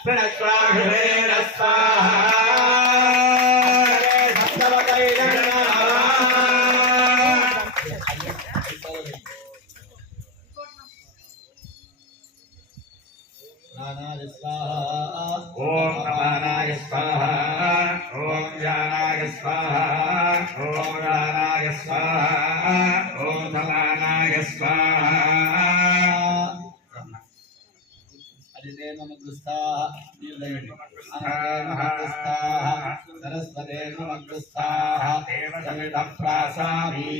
హృదయేన స్వాహా సప్తవకై నమః నానాయ స్వాహా ఓం అమానాయ స్వాహ ఓం జానాయ స్వాహ ఓం రానాయ స్వాహ సరస్వతే ప్రాసామీ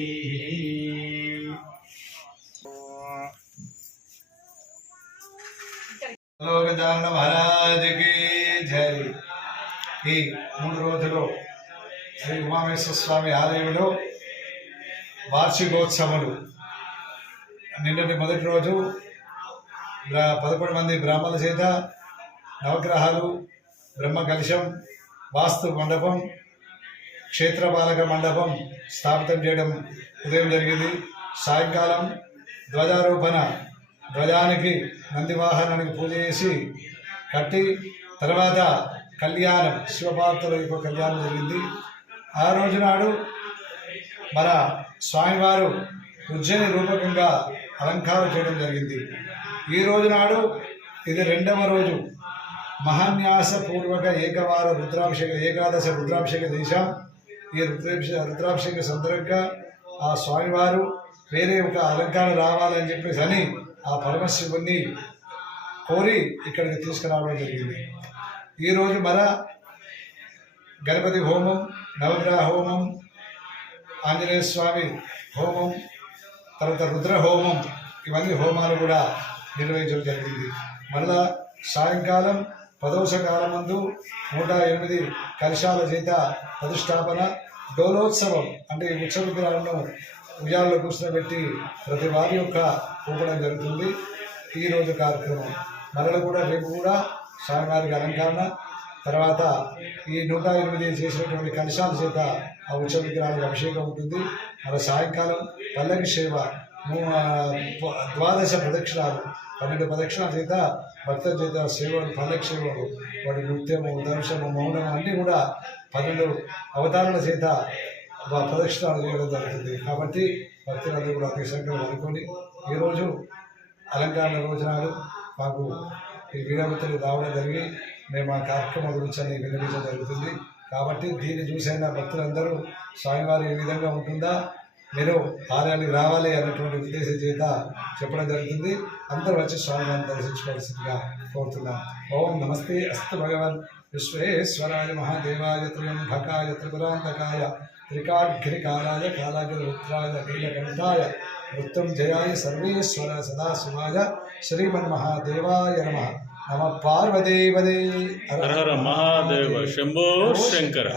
లోకదాన మహారాజుకి జై. ఈ మూడు రోజులు శ్రీ ఉమామేశ్వర స్వామి ఆలయంలో వార్షికోత్సవాలు నిన్నటి మొదటి రోజు పదకొండు మంది బ్రాహ్మణుల చేత నవగ్రహాలు బ్రహ్మ కలశం వాస్తు మండపం క్షేత్రపాలక మండపం స్థాపితం చేయడం ఉదయం జరిగింది. సాయంకాలం ధ్వజారోపణ ధ్వజానికి నంది వాహనానికి పూజ చేసి కట్టి తర్వాత కళ్యాణం శివపార్వతుల యొక్క కళ్యాణం జరిగింది. ఆ రోజు నాడు మన స్వామివారు ఉజ్జయిని రూపకంగా అలంకారం చేయడం జరిగింది. ఈ రోజు నాడు ఇది రెండవ రోజు. మహాన్యాస పూర్వక ఏకవార రుద్రాభిషేక ఏకాదశ రుద్రాభిషేక దేశం ఈ రుద్రాభిష రుద్రాభిషేక సందర్భంగా ఆ స్వామివారు వేరే ఒక అలంకారం రావాలని చెప్పేసి అని ఆ పరమశివుణ్ణి కోరి ఇక్కడికి తీసుకురావడం జరిగింది. ఈరోజు మన గణపతి హోమం నవగ్రహ హోమం ఆంజనేయ స్వామి హోమం తర్వాత రుద్ర హోమం ఇవన్నీ హోమాలు కూడా నిర్వహించడం జరిగింది. మళ్ళా సాయంకాలం పదవశ కాలం మందు నూట ఎనిమిది కలశాల చేత ప్రతిష్టాపన డోలోత్సవం అంటే ఈ ఉత్సవ విగ్రహాలను ఉయ్యాల్లో కూర్చోబెట్టి ప్రతి వారి యొక్క ఊపడం జరుగుతుంది. ఈరోజు కార్యక్రమం. మరల కూడా రేపు కూడా స్వామివారికి అలంకరణ తర్వాత ఈ నూట ఎనిమిది చేసినటువంటి కలశాల చేత ఆ ఉత్సవ విగ్రహాలకు అభిషేకం ఉంటుంది. మన సాయంకాలం పల్లకి సేవ ద్వాదశ ప్రదక్షిణాలు. పన్నెండు ప్రదక్షిణాల చేత భక్త చేత సేవలు పల్లకి వాటి నృత్యము దర్శనము మౌనము అన్నీ కూడా పన్నెండు అవతారాల చేత ప్రదక్షిణాలు చేయడం జరుగుతుంది. కాబట్టి భక్తులందరూ కూడా అతి సంఖ్యలో అనుకొని ఈరోజు అలంకారణ రోజనాలు మాకు ఈ వీరభక్తులు రావడం జరిగి మేము ఆ కార్యక్రమం గురించి అని వినిపించడం జరుగుతుంది. కాబట్టి దీన్ని చూసైనా భక్తులందరూ స్వామివారి ఏ విధంగా ఉంటుందా మీరు ఆలయానికి రావాలి అనేటువంటి ఉద్దేశం చేత చెప్పడం జరుగుతుంది. అందరూ వచ్చి స్వామివారిని దర్శించుకోవాల్సిందిగా కోరుతున్నాం. ఓం నమస్తే అస్తు భగవన్. విశ్వేశ్వరాయ మహాదేవాయ త్రియంభకాయ త్రిపురాంతకాయ త్రికాగ్రికాలాయ కాలాగ్రవృత్రాయ నీలకంఠాయ మృత్యుంజయాయ సర్వేశ్వర సదాశివాయ శ్రీమన్మహాదేవాయ నమ. నమ పార్వదేవదే హర హర మహాదేవ శంభో శంకర.